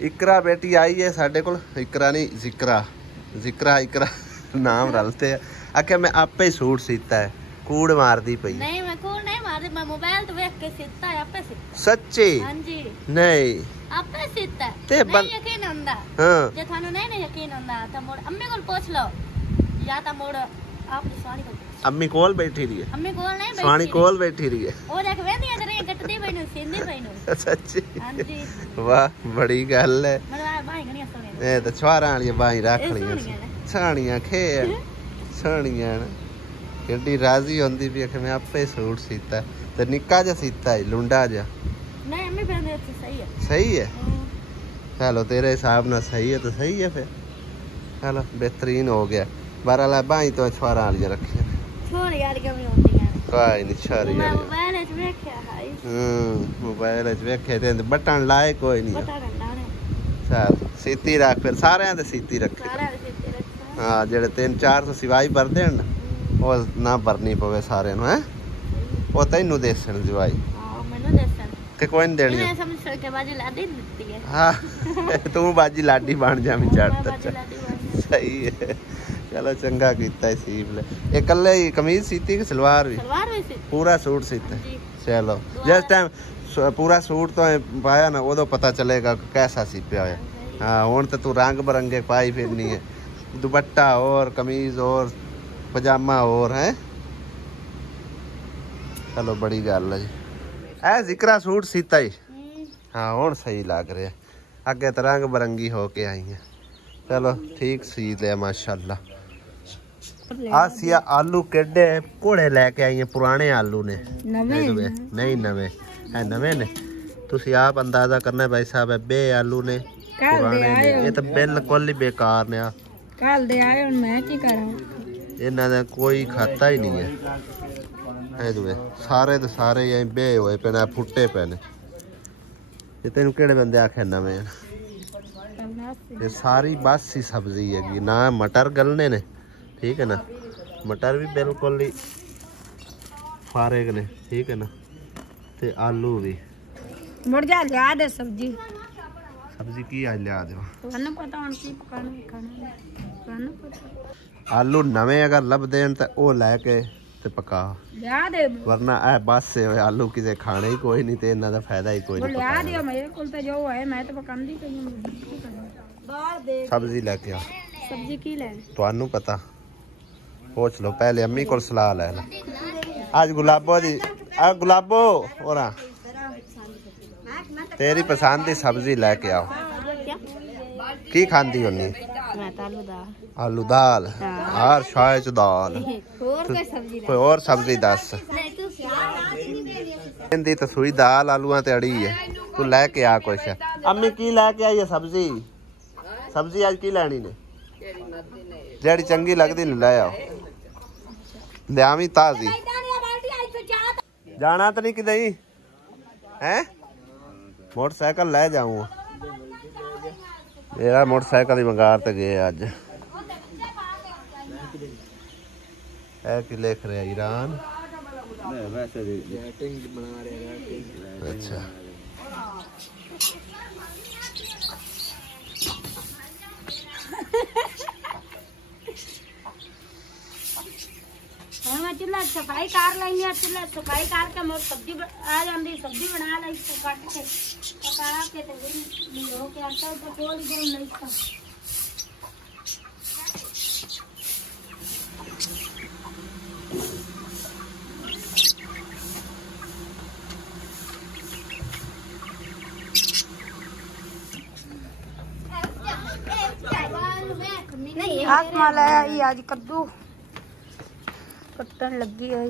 इकरा बेटी आई है साढ़े को, इकरा नहीं जिक्रा, जिक्रा इकरा नाम रलते है। आखे मैं आपे ही सूट सीता है, कूड़ मार दी पई। नहीं मैं कूड़ नहीं मार दी, मैं मोबाइल तो देख के सीता है, आपे सीता। सच्ची? हां जी। नहीं आपे सीता है ते नहीं यकीन हुंदा। हां जे थानू नहीं यकीन हुंदा तो मोड़ अम्मी को पूछ लो, या तो मोड़ आप स्वाणी को। अम्मी कोल बैठी रही है? अम्मी कोल नहीं बैठी, स्वाणी कोल बैठी रही है। ओ देख वेंदी अंदर ये कटदी पईनु सिंधी पईनु। सच्ची? हां जी। वाह बड़ी गल है। मतलब बाई घणी सोने ए तो छवारां वाली बाई रख लियां साणियां खे साणियां केडी राजी होंदी भी कि मैं आपे सूट सीता ते निक्का जा सीता है लुंडा जा। नहीं अम्मी पहने तो सही है। सही है? चलो तेरे हिसाब ना सही है तो सही है फिर। चलो बेहतरीन हो गया। बारह बाई तो छवारां वाली रखी छोड़ यार कमी होती है कोई नहीं छोरी यार। मोबाइल च वेख्या है। मोबाइल च वेखे ते बटन लाए कोई नहीं। बटन लाने चल सीती रख फिर सारे दे सीती रखे। सारे सीती रख। हां जेड़े 3-400 सिवाई भरदे न ओ ना भरनी पवे सारे नु है। ओ तैनू देसन सिवाई। हां मैनू देसन ते कोई नहीं देनी। मैं समझ के बाजी लाडी दित्ती है। हां तू बाजी लाडी बन जा मैं चढ़। सही है चलो चंगा कीता है सीप ले। ये कल्ले ही कमीज सीती कि सलवार भी? सलवार भी सीती। पूरा सूट सीता? चलो जिस टाइम पूरा सूट तो पाया ना उदो पता चलेगा कैसा सीपया है। हाँ हुण तो तू रंग बिरंगे पाई फिरनी है, दुपट्टा और कमीज और पजामा और है। चलो बड़ी गल है जी। ऐ जिक्रा सूट सीता ही। हाँ हुण सही लग रहा है, अगे तो रंग बिरंगी होके आई है। चलो ठीक सी लिया माशाल्लाह। आसिया आलू केडे घोड़े लैके आई है, पुराने आलू ने नवे नहीं नवे है नवे ने। तुसी आप अंदाजा करना भाई साहब बे आलू ने पुराने ने, ये तो बिल्कुल ही बेकार ने। कल दे आए हुन मैं की करा, इन्हां दा कोई खाता ही नहीं है। दुए सारे दे सारे यही बे होए पे ने, फुट्टे पे ने। ये तेन केड़े बंदे आखे नवे? ये सारी बस ही सब्जी है ना, मटर गलने ने ठीक है ना, मटर भी बिल्कुल ही फारेग ने ठीक है ना, ते आलू भी मुड़ जा लिया दे सब्जी। सब्जी की आ लिया दे तन्नू पता हुन की पकाना खाना तन्नू पता। आलू नवे अगर लब देन ते ओ लेके ते पका लिया दे, वरना ए बस से आलू किसे खाने ही कोई नहीं ते इन्ना दा फायदा ही कोई नहीं। लिया दियो मेरे कोल ते जो है मैं तो पकांदी कहीं बाहर दे। सब्जी लेके आ। सब्जी की ले तुहानू पता पूछ लो पहले, अम्मी को सलाह ले लो। आज गुलाबो जी आ गुलाबो और तेरी पसंद की सब्जी लेके आओ। की खांदी होनी? आलू दाल और शायद दाल कोई और सब्जी दस। हिंदी तो सुई दाल आलूआ ते अड़ी है, तू लेके आ कुछ। अम्मी की लेके आई है सब्जी? सब्जी आज की लैनी ने? जेड़ी चंगी लगती ले आओ, लियावी ताजी। जाना तो नहीं कि नहीं है? मोटरसाइकिल ले जाऊँ, मेरा मोटरसाइकिल ही मंगार ते गए अज। है कि लिख रहे ईरान? अच्छा मैं चूल्हा सफाई कर लेनी है, चूल्हा सफाई करके मोर सब्जी आ जाती, सब्जी बना ली कट के पका के तो हो के आता तो खोल दे नहीं था। आसमान लाया ये आज कद्दू कट्टन लगी है।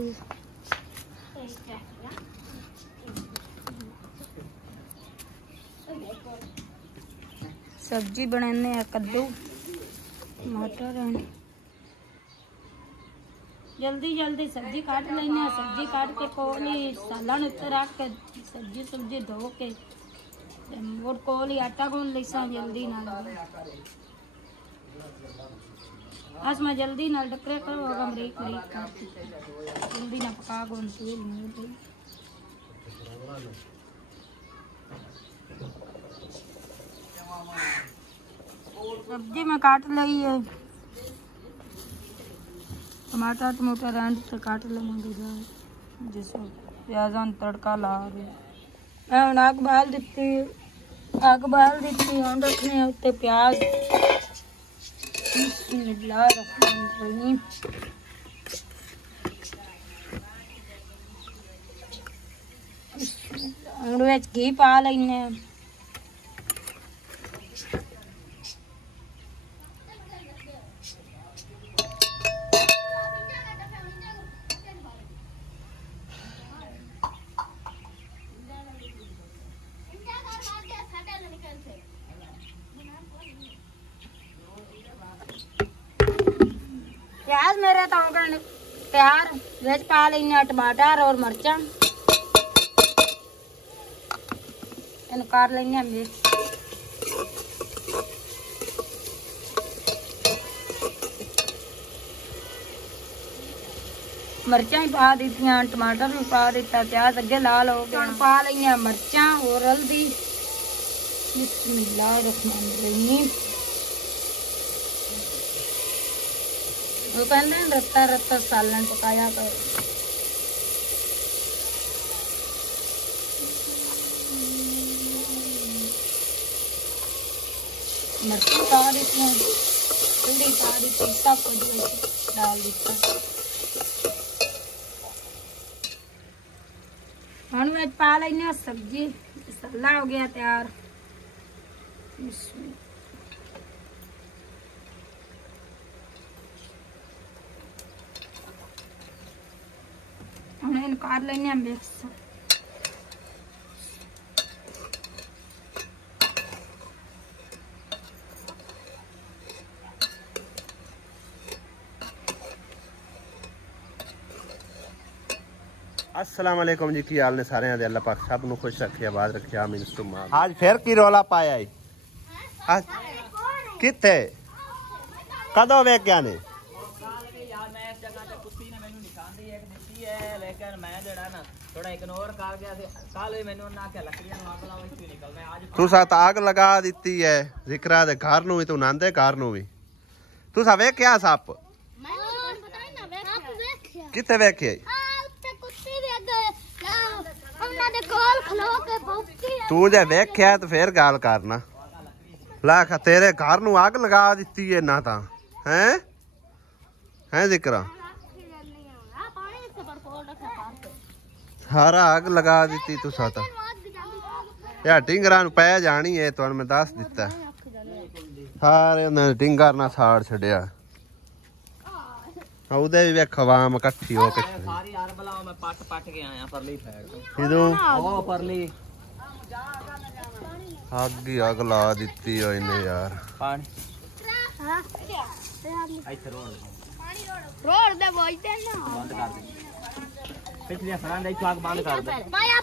सब्जी बनाने हैं, कद्दू मटर है। जल्दी जल्दी सब्जी काट लेने, सब्जी काट के कोली सालन उत्ते रख के सब्जी सब्जी धो के और कोली आटा गूंद लीसा जल्दी ना। आज मैं जल्दी ना डकरे करो होगा मरीक मरीक काट जल्दी ना पका गूंद तेल सब्जी में काट ली है, टमाटर टमाटर एंड से काट लेंगे जिसमें प्याजा तड़का ला रहे हैं। आग बाल दी हम रखने उत्ते प्याज बिस्मिल्लाहिर्रहमानिर्रहीम। हम घी पा लेने प्याज मेरे तो तैयार। वेज पा लेने टमाटर और मिर्चा इन कर लेने मिक्स। मिर्चा ही पा दी, टमाटर भी पा दिता, प्याज अगे लाल हो गया। पा लेने मिर्चा और हल्दी। बिस्मिल्लाहिर्रहमानिर्रहीम। वो कहते हैं रत्ता रत्ता सालन पकाया कर। मिर्ची पा देती हूँ, हल्दी पा दी, सब कुछ डाल दिता। हम वेज पा लेने सब्जी। मसाला हो गया तैयार। हमने काट लेने मिक्स। अस्सलाम वालेकुम जी, की हाल ने सारे दे। अल्लाह पाक सब नु खुश रखे, आबाद रखे, आमीन सुम्मा। आज फिर की रौला पाया है? आज किथे कदों वेख गया ने? तू साथ आग लगा दी है जिक्रा दे घर नु भी, तू नांदे घर नु भी। तू सा वेख्या सप? किथे वेखे? तू जे वेख्या तो फिर गाल करना। लाख तेरे घर नु आग लगा दी है ना ता हैं जिक्रा सारा आग लगा दी तू साता यार। टिंगरा पै जानी है तो मैं दस दिता सारे उन्हें टिंगर ना साड़ छड़िया। उदे भी वेख आवाम इकट्ठी हो के सारी यार बुलाओ, मैं पट के आया परली साइड इदू ओ परली आग ही आग ला दी है इन्हें यार। पानी इधर रोड दे बोलते ना बंद कर दे। पिछली फरान दे आग बंद कर दे।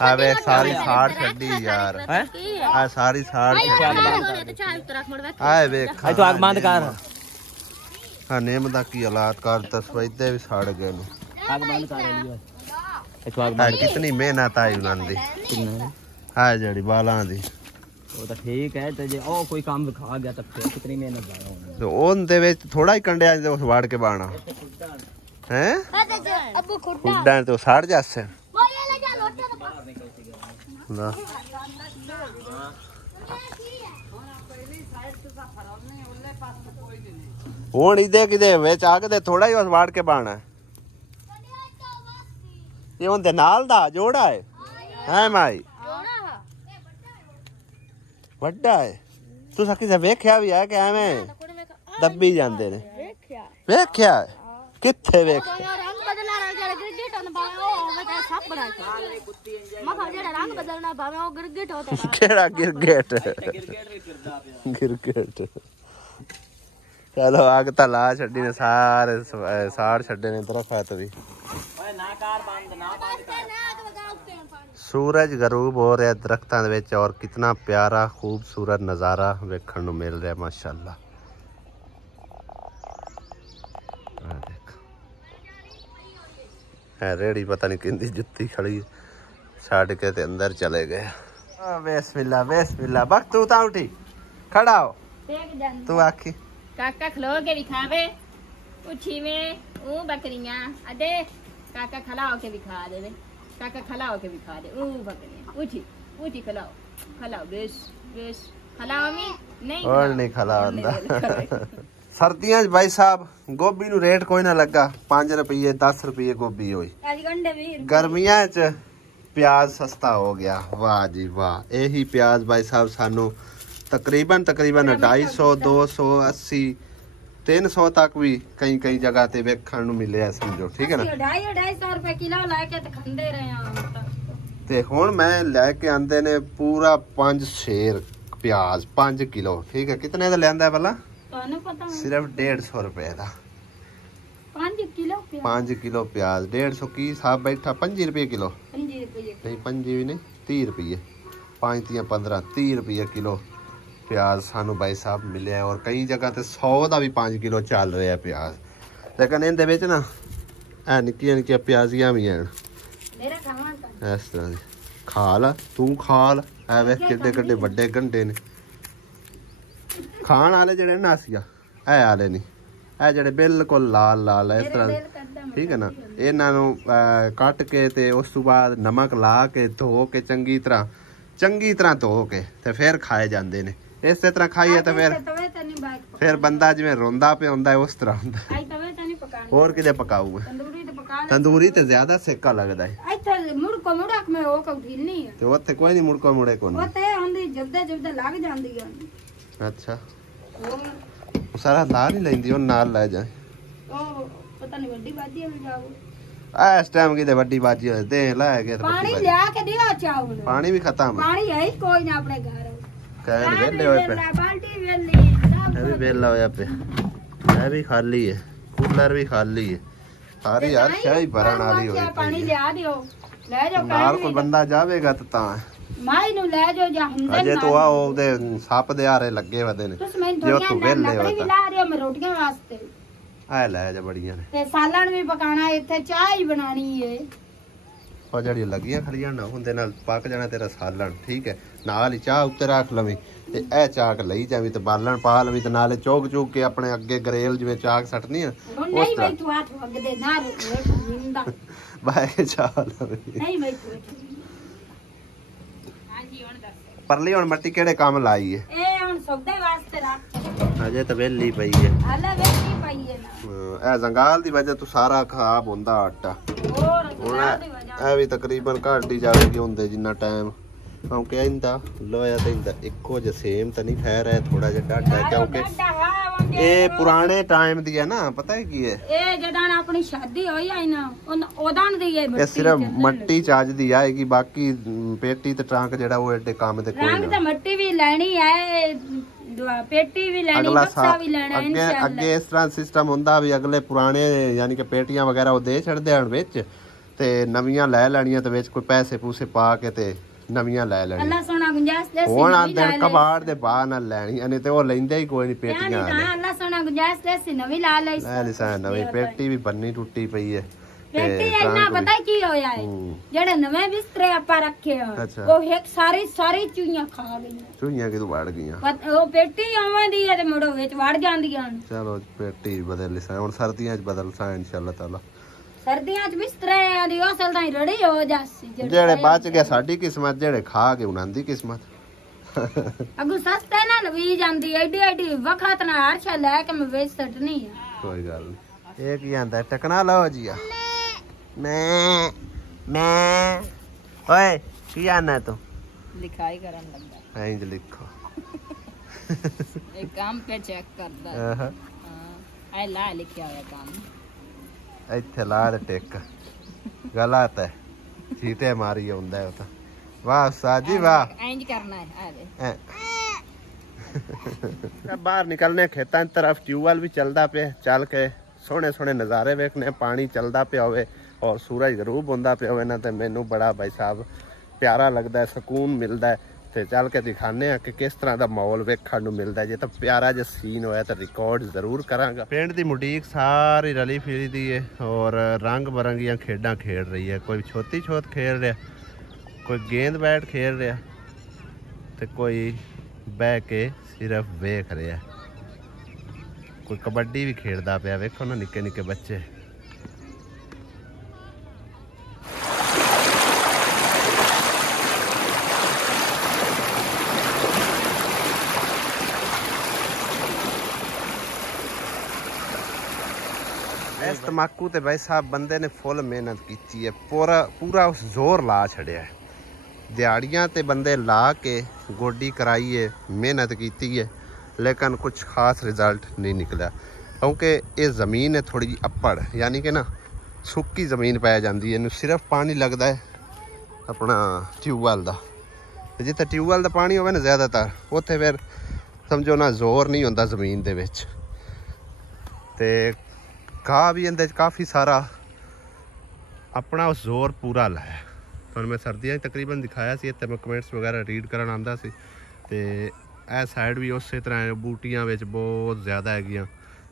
अबे सारी साड़ छड़ी यार। हैं आ सारी साड़ आए वेख आई तो आग बंद कर। हां नेम दा की हालात कर तसवैदे भी साड़ गए ने। आग बंद कर लियो। आई तो आग बंद कितनी मेहनत आई उन्हां दी। हां जड़ी बालां दी वो तो ठीक है ते जे ओ कोई काम खा गया तो फिर कितनी मेहनत जाया होना। तो ओन दे विच थोड़ा ही कंडिया दे उस वाड़ के बाणा हैं अब खुदा खुड्डा तो साड़ जासे बोले ले जा लोटे ना। हुण इदे किदे विच आग दे थोड़ा ही उस वाड़ के बाणा ये उनदे नाल दा जोड़ा है माई वड्डा है। तू सकी से वेख्या भी है कि एवें दब्बी जांदे ने? वेख्या किथे वेख रंग बदलना गिरगिट on भावे ओ मैं सब बना के मैं जेड़ा रंग बदलना भावे ओ गिरगिट होता है। केड़ा गिरगिट? गिरगिट चलो आग ता ला छड़ी ने सारे साड़ छड़े ने तरफ भी। ओए ना कार बंद ना बंद कर। सूरज गरूब हो रहा दरख्तां दे विच और कितना प्यारा खूबसूरत नज़ारा वेखण नूं मिल रहा है माशाअल्लाह। है रेड़ी पता नहीं किंदी जुत्ती खड़ी छड़ के ते अंदर चले गए। बिस्मिल्लाह बिस्मिल्लाह बक तू ता उठी खड़ा हो तू आखी काका खलो के भी खावे उठी में ओ बकरियां अदे काका खला होके भी खा दे काका खला होके भी खा दे ओ बकरियां उठी उठी खलाओ बेश बेश खलाओ मी नहीं और नहीं खला ਹੁੰਦਾ ਸਰਦੀਆਂ 'ਚ ਬਾਈ ਸਾਹਿਬ ਗੋਭੀ ਨੂੰ ਰੇਟ ਕੋਈ ਨਾ ਲੱਗਾ 5 ਰੁਪਏ 10 ਰੁਪਏ ਗੋਭੀ ਹੋਈ ਅੱਜ ਗੰਡੇ ਵੀ ਗਰਮੀਆਂ 'ਚ ਪਿਆਜ਼ ਸਸਤਾ ਹੋ ਗਿਆ ਵਾਹ ਜੀ ਵਾਹ ਇਹੀ ਪਿਆਜ਼ ਬਾਈ ਸਾਹਿਬ ਸਾਨੂੰ ਤਕਰੀਬਨ 250 280 300 ਤੱਕ ਵੀ ਕਈ ਜਗ੍ਹਾ ਤੇ ਵੇਖਣ ਨੂੰ ਮਿਲਿਆ ਸਮਝੋ ਠੀਕ ਹੈ ਨਾ 250 ਰੁਪਏ ਕਿਲੋ ਲੈ ਕੇ ਤੇ ਖਾਂਦੇ ਰਹੇ ਆ ਤੇ ਹੁਣ ਮੈਂ ਲੈ ਕੇ ਆਂਦੇ ਨੇ ਪੂਰਾ 5 ਸ਼ੇਰ ਪਿਆਜ਼ 5 ਕਿਲੋ ਠੀਕ ਹੈ ਕਿਤਨੇ ਦਾ ਲੈਂਦਾ ਪਹਿਲਾਂ ਤੁਹਾਨੂੰ ਪਤਾ ਸਿਰਫ 150 ਰੁਪਏ ਦਾ 5 ਕਿਲੋ ਪਿਆਜ਼ 5 ਕਿਲੋ ਪਿਆਜ਼ 150 ਕੀ ਹਿਸਾਬ ਬੈਠਾ 5 ਰੁਪਏ ਕਿਲੋ 5 ਰੁਪਏ ਨਹੀਂ 5 ਵੀ ਨਹੀਂ 30 ਰੁਪਏ 5 ਤੀਆਂ 15 30 ਰੁਪਏ ਕਿਲੋ ਪਿਆਜ਼ ਸਾਨੂੰ ਬਾਈ ਸਾਹਿਬ ਮਿਲਿਆ ਔਰ ਕਈ ਜਗ੍ਹਾ ਤੇ 100 ਦਾ ਵੀ 5 ਕਿਲੋ ਚੱਲ ਰਿਹਾ ਪਿਆਜ਼ ਲੇਕਿਨ ਇਹਦੇ ਵਿੱਚ ਨਾ ਇਹ ਨਿੱਕੀਆਂ ਪਿਆਜ਼ੀਆਂ ਵੀ ਹਨ ਮੇਰਾ ਖਾਵਾਂ ਤਾਂ ਇਸ ਤਰ੍ਹਾਂ ਦੀ ਖਾ ਲਾ ਤੂੰ ਖਾ ਲਾ ਐ ਵੇਖ ਕਿੱਡੇ ਵੱਡੇ ਗੰਢੇ ਨੇ ਖਾਣ ਵਾਲੇ ਜਿਹੜੇ ਨਾਸੀਆ ਇਹ ਵਾਲੇ ਨਹੀਂ ਇਹ ਜਿਹੜੇ ਬਿਲਕੁਲ ਲਾਲ ਇਸ ਤਰ੍ਹਾਂ ਠੀਕ ਹੈ ਨਾ ਇਹਨਾਂ ਨੂੰ ਕੱਟ ਕੇ ਤੇ ਉਸ ਤੋਂ ਬਾਅਦ ਨਮਕ ਲਾ ਕੇ ਧੋ ਕੇ ਚੰਗੀ ਤਰ੍ਹਾਂ ਧੋ ਕੇ ਤੇ ਫਿਰ ਖਾਏ ਜਾਂਦੇ ਨੇ ਇਸੇ ਤਰ੍ਹਾਂ ਖਾਈਏ ਤਾਂ ਫਿਰ ਬੰਦਾ ਜਿਵੇਂ ਰੋਂਦਾ ਪਿਆ ਹੁੰਦਾ ਉਸ ਤਰ੍ਹਾਂ ਹੁੰਦਾ ਹੋਰ ਕਿਤੇ ਪਕਾਊਗਾ ਤੰਦੂਰੀ ਤੇ ਜ਼ਿਆਦਾ ਸੇਕਾ ਲੱਗਦਾ ਹੈ ਇੱਥੇ ਮੁੜਕੋ ਮੁੜਕ ਮੈਂ ਉਹ ਕਉ ਢਿੱਲਨੀ ਹੈ ਤੇ ਉੱਥੇ ਕੋਈ ਨਹੀਂ ਮੁੜਕੋ ਮੁੜੇ ਕੋਲ ਉਹ ਤੇ ਹੁੰਦੀ ਜਬਦੇ ਲੱਗ ਜਾਂਦੀ ਹੈ ਅੱਛਾ ਉਹ ਸਾਰਾ ਲਾ ਨਹੀਂ ਲੈਂਦੀ ਉਹ ਨਾਲ ਲੈ ਜਾ ਉਹ ਪਤਾ ਨਹੀਂ ਵੱਡੀ ਬਾਜੀ ਵੀ ਜਾਊ ਇਸ ਟਾਈਮ ਕਿਤੇ ਵੱਡੀ ਬਾਜੀ ਹੋਏ ਦੇ ਲੈ ਕੇ ਪਾਣੀ ਲਿਆ ਕੇ ਦਿਓ ਚਾਹੂ ਪਾਣੀ ਵੀ ਖਤਮ ਪਾਣੀ ਹੈ ਕੋਈ ਨਾ ਆਪਣੇ ਘਰ ਕਹਿ ਵੇਲੇ ਹੋਏ ਪਏ ਬਾਲਟੀ ਵੇਲੀ ਇਹ ਵੀ ਵੇਲਾ ਹੋਇਆ ਪਿਆ ਇਹ ਵੀ ਖਾਲੀ ਹੈ ਕੂਲਰ ਵੀ ਖਾਲੀ ਹੈ ਸਾਰੀ ਯਾਰ ਸ਼ਾਹੀ ਭਰਨ ਵਾਲੀ ਹੋਈ ਪਾਣੀ ਲਿਆ ਦਿਓ ਲੈ ਜਾਓ ਨਾਲ ਕੋਈ ਬੰਦਾ ਜਾਵੇਗਾ ਤਾਂ ਮਾਈ ਨੂੰ ਲੈ ਜਾਓ ਜਾਂ ਹੁੰਦੇ ਅਜੇ ਤੂੰ ਆ ਉਹਦੇ ਸੱਪ ਦੇ ਆਰੇ ਲੱਗੇ ਵਦੇ ਨੇ ਤੁਸੀਂ ਮੈਨੂੰ ਥੋੜੀਆਂ ਲੱਕੜੀ ਵੀ ਲਾ ਦਿਓ ਮੈਂ ਰੋਟੀਆਂ ਵਾਸਤੇ ਆ ਲੈ ਜਾ ਬੜੀਆਂ ਨੇ ਤੇ ਸਾਲਣ ਵੀ ਪਕਾਣਾ ਇੱਥੇ ਚਾਹ ਹੀ ਬਣਾਣੀ ਏ ਉਹ ਜਿਹੜੀ ਲੱਗੀਆਂ ਖੜੀਆਂ ਨਾ ਹੁੰਦੇ ਨਾਲ ਪੱਕ ਜਾਣਾ ਤੇਰਾ ਸਾਲਣ ਠੀਕ ਹੈ ਨਾਲ ਹੀ ਚਾਹ ਉੱਤੇ ਰੱਖ ਲਵੀਂ ਤੇ ਇਹ ਚਾਕ ਲਈ ਜਾਵੀਂ ਤੇ ਬਾਲਣ ਪਾ ਲਵੀਂ ਤੇ ਨਾਲੇ ਚੋਕ ਕੇ ਆਪਣੇ ਅੱਗੇ ਗਰੇਲ ਜਿਵੇਂ ਚਾਕ ਸੱਟਣੀ ਆ ਨਹੀਂ ਬਈ ਤੂੰ ਹੱਥ ਵਗਦੇ ਨਾ ਜਿੰਦਾ ਬਾਏ ਚਾਹ ਲਵੀਂ ਨਹੀਂ ਬਈ ਪਰਲੀ ਹੁਣ ਮੱਟੀ ਕਿਹੜੇ ਕੰਮ ਲਾਈ ਏ ਇਹ ਹੁਣ ਸੌਦੇ ਵਾਸਤੇ ਰੱਖ ਅਜੇ ਤਾਂ ਵੇਲੀ ਪਈ ਏ ਹਾਲੇ ਵੇਲੀ ਪਈ ਏ ਨਾ ਇਹ ਜ਼ੰਗਾਲ ਦੀ ਵਜ੍ਹਾ ਤੋਂ ਸਾਰਾ ਖਰਾਬ ਹੁੰਦਾ ਆਟਾ ਹੋਰ ਜ਼ੰਗਾਲ ਦੀ ਵਜ੍ਹਾ ਇਹ ਵੀ ਤਕਰੀਬਨ ਘੱਟ ਹੀ ਜਾਵੇਗੀ ਹੁੰਦੇ ਜਿੰਨਾ ਟਾਈਮ ਕਿਉਂਕਿ ਇਹਦਾ ਲੋਇਆ ਤੇ ਇਹਦਾ ਇੱਕੋ ਜਿਹਾ ਸੇਮ ਤਾਂ ਨਹੀਂ ਠਹਿਰ ਰਿਹਾ ਥੋੜਾ ਜਿਹਾ ਡਾਟਾ ਹੈ ਕਿਉਂਕਿ ਇਹ ਪੁਰਾਣੇ ਟਾਈਮ ਦੀ ਹੈ ਨਾ ਪਤਾ ਹੈ ਕੀ ਹੈ ਇਹ ਜਦੋਂ ਆਪਣੀ ਸ਼ਾਦੀ ਹੋਈ ਆਈ ਨਾ ਉਦੋਂ ਦੀ ਇਹ ਸਿਰਫ ਮੱਟੀ ਚਾਜ ਦੀ ਆਏਗੀ ਬਾਕੀ ਪੇਟੀ ਤੇ ਟਰੰਕ ਜਿਹੜਾ ਉਹ ਏਡੇ ਕੰਮ ਤੇ ਕੋਈ ਰੰਗ ਤਾਂ ਮੱਟੀ ਵੀ ਲੈਣੀ ਹੈ ਪੇਟੀ ਵੀ ਲੈਣੀ ਬਕਸਾ ਵੀ ਲੈਣਾ ਇਨਸ਼ਾਅੱਲਾ ਅੱਗੇ ਇਸ ਤਰ੍ਹਾਂ ਸਿਸਟਮ ਹੁੰਦਾ ਵੀ ਅਗਲੇ ਪੁਰਾਣੇ ਯਾਨੀ ਕਿ ਪੇਟੀਆਂ ਵਗੈਰਾ ਉਹ ਦੇ ਛੱਡਦੇ ਹਨ ਵਿੱਚ ਤੇ ਨਵੀਆਂ ਲੈ ਲੈਣੀਆਂ ਤੇ ਵਿੱਚ ਕੋਈ ਪੈਸੇ ਪੂਸੇ ਪਾ ਕੇ ਤੇ ਨਵੀਆਂ ਲੈ ਲੈਣੀਆਂ ਅੱਲਾ ਸੋਨਾ ਗੁੰਜਾਇਸ਼ ਦੇ ਹੁਣ ਆਂਦਰ ਕਬਾੜ ਦੇ ਬਾਹਰ ਨਾਲ ਲੈਣੀ ਅਨੇ ਤੇ ਉਹ ਲੈਂਦੇ ਹੀ ਕੋਈ ਨਹੀਂ ਪੇਟੀਆਂ ਅੱਲਾ ਸੋਨਾ ਗੁੰਜਾਇਸ਼ ਦੇ ਸੀ ਨਵੀਂ ਲਾ ਲਈ ਲੈ ਲਿਸਾ ਨਵੀਂ ਪੇਟੀ ਵੀ ਬੰਨੀ ਟੁੱਟੀ ਪਈ ਹੈ ਪੇਟੀ ਇੰਨਾ ਪਤਾ ਕੀ ਹੋਇਆ ਹੈ ਜਿਹੜੇ ਨਵੇਂ ਬਿਸਤਰੇ ਆਪਾਂ ਰੱਖੇ ਆ ਉਹ ਇੱਕ ਸਾਰੀ ਚੂਈਆਂ ਖਾ ਗਈਆਂ ਚੂਈਆਂ ਕਿਦੋਂ ਵੜ ਗਈਆਂ ਉਹ ਪੇਟੀ ਆਵਾਂ ਦੀ ਹੈ ਤੇ ਮੁੜੋ ਵਿੱਚ ਵੜ ਜਾਂਦੀਆਂ ਚਲੋ ਪੇਟੀ ਬਦਲ ਲਿਸਾ ਹੁਣ ਸਰਦੀਆਂ 'ਚ ਬਦਲ ਸਾ ਇਨਸ਼ਾਅੱਲਾ ਤਾਲਾ ਸਰਦੀਆਂ 'ਚ ਬਿਸਤਰੇ ਦੀ ਅਸਲ ਤਾਂ ਰੜੀ ਹੋ ਜਾਸੀ ਜਿਹੜੇ ਬਚ ਗਏ ਸਾਡੀ ਕਿਸਮਤ ਜਿਹੜੇ ਖਾ ਕੇ ਉਹਨਾਂ ਦੀ ਕਿਸਮਤ ਅਗੂ ਸਸਤੇ ਨਾਲ ਵੀ ਜਾਂਦੀ ਐਡੀ ਵਖਤ ਨਾਲ ਹਰਸ਼ਾ ਲੈ ਕੇ ਮੈਂ ਵੇਚ ਸਟਣੀ ਆ ਕੋਈ ਗੱਲ ਨਹੀਂ ਇਹ ਕੀ ਆਂਦਾ ਟਕਣਾ ਲਓ ਜੀ ਆ ਮੈਂ ਓਏ ਕੀ ਆਨਾ ਤੂੰ ਲਿਖਾਈ ਕਰਨ ਲੱਗਾ ਇੰਜ ਲਿਖੋ ਇਹ ਕੰਮ पे ਚੈੱਕ ਕਰਦਾ ਹਾਂ ਐ ਲਾ ਲਿਖਿਆ ਹੋਇਆ ਕੰਮ ਇੱਥੇ ਲਾ ਦੇ ਟਿਕ ਗਲਤ ਹੈ ਚੀਟੇ ਮਾਰੀ ਹੁੰਦਾ ਉਹ ਤਾਂ ਵਾਹ ਸਾਜੀ ਵਾਹ ਇੰਜ ਕਰਨਾ ਹੈ ਆ ਬਾਹਰ ਨਿਕਲਨੇ ਖੇਤਾਂ ਦੀ ਤਰਫ ਟਿਊਬਵੈਲ ਵੀ ਚੱਲਦਾ ਪਿਆ ਚੱਲ ਕੇ ਸੋਹਣੇ ਨਜ਼ਾਰੇ ਵੇਖਣੇ ਪਾਣੀ ਚੱਲਦਾ ਪਿਆ ਹੋਵੇ ਔਰ ਸੂਰਜ ਗਰੂਬ ਹੁੰਦਾ ਪਿਆ ਹੋਵੇ ਨਾ ਤੇ ਮੈਨੂੰ ਬੜਾ ਭਾਈ ਸਾਹਿਬ ਪਿਆਰਾ ਲੱਗਦਾ ਹੈ ਸਕੂਨ ਮਿਲਦਾ ਹੈ ਤੇ ਚੱਲ ਕੇ ਦਿਖਾਣੇ ਆ ਕਿ ਕਿਸ ਤਰ੍ਹਾਂ ਦਾ ਮਾਹੌਲ ਵੇਖਣ ਨੂੰ ਮਿਲਦਾ ਜੇ ਤਾਂ ਪਿਆਰਾ ਜਿਹਾ ਸੀਨ ਹੋਇਆ ਤਾਂ ਰਿਕਾਰਡ ਜ਼ਰੂਰ ਕਰਾਂਗਾ ਪਿੰਡ ਦੀ ਮੁਡੀਕ ਸਾਰੀ ਰਲੀ ਫਿਰਦੀ ਹੈ ਔਰ ਰੰਗ ਬਰੰਗੀਆਂ ਖੇਡਾਂ ਖੇਡ ਰਹੀ ਹੈ ਕੋਈ ਛੋਟੀ ਛੋਟ ਖੇਡ ਰਿਹਾ ਕੋਈ ਗੇਂਦ ਬੈਟ ਖੇਡ ਰਿਹਾ ਤੇ ਕੋਈ ਬਹਿ ਕੇ ਸਿਰਫ ਵੇਖ ਰਿਹਾ कोई कबड्डी भी खेलता पिया, वेखो ना निक्के निक्के बच्चे। इस तमाकू ते भाई साहब बंदे ने फुल मेहनत की है, पूरा उस जोर ला छड़िया है। दिहाड़ियां ते बंदे ला के गोडी कराई है, मेहनत की है, लेकिन कुछ खास रिजल्ट नहीं निकला क्योंकि ये ज़मीन है थोड़ी अप्पड़, यानी कि ना सुक्की ज़मीन पै जाती है। सिर्फ पानी लगता है अपना ट्यूबवैल का, जिथे ट्यूबवैल का पानी होवे ना ज़्यादातर, उत्थे फिर समझो ना जोर नहीं होंदा ज़मीन दे विच। ते घाह भी इंदे काफ़ी सारा अपना उस जोर पूरा लाया। तो मैं सर्दियाँ तकरीबन दिखाया सी, इत्थे मैं कमेंट्स वगैरह रीड करन आंदा सी। ते ए साइड भी उस तरह बूटियां विच बहुत ज़्यादा हैगियां।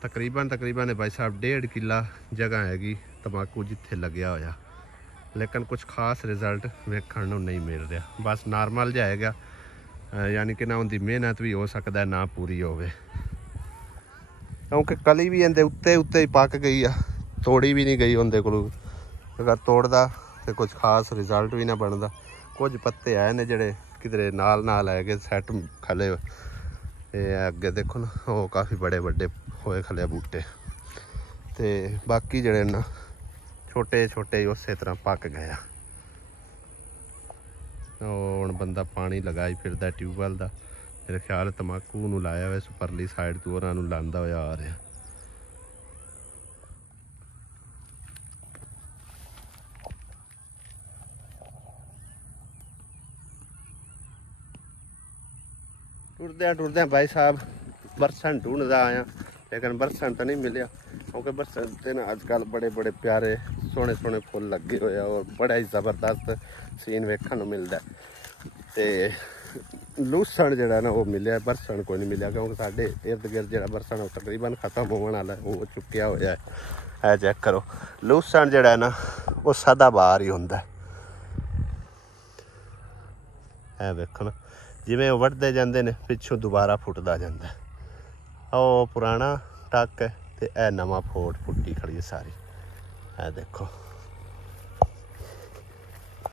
तकरीबन भाई साहब 1.5 किला जगह हैगी तंबाकू जिथे लग्या होया, लेकिन कुछ खास रिजल्ट वेखण नूं नहीं मिल रहा। बस नॉर्मल जिहा हैगा, यानी कि ना उनकी मेहनत भी हो सकता है ना पूरी होवे, क्योंकि कली भी इहदे उत्ते ही पक गई आ, तोड़ी भी नहीं गई उनके कोलों। अगर तोड़दा तो कुछ खास रिजल्ट भी ना बनता। कुछ पत्ते आए ने जिहड़े किधरे नाल है कि सैट खले, अगे देखो ना वो काफ़ी बड़े बड़े होए खले बूटे, ते बाकी जिहड़े ना छोटे छोटे उस तरह पक गए। हुण बंदा पानी लगाई फिरदा ट्यूबवैल का, मेरे ख्याल तंबाकू नूं लाया वैसे परली साइड तो उन्हां नूं लांदा होया आ रहा। टुरद्या भाई साहब बरसन ढूंढदा आया, लेकिन बरसन तो नहीं मिलिया, क्योंकि बरसन ते ना अजकल बड़े बड़े प्यारे सोहने सोहने फुल लगे हुए और बड़ा ही जबरदस्त सीन वेखण नूं मिलदा। ते लूसण जिहड़ा ना वो मिलिया, बरसन कोई नहीं मिलिया, क्योंकि साडे इर्द गिर्द जिहड़ा बरसन वो तकरीबन खत्म होने वाला है, वो चुक्या होया है। चेक करो, लूसण जिहड़ा ना वो सदाबहार ही हुंदा है। वेखो ना जिवें वढ़दे जांदे ने पिछों दोबारा फुटदा जांदा है। ਉਹ पुराना टक है ते ए नवा फोट फुट्टी खड़ी है सारी। है देखो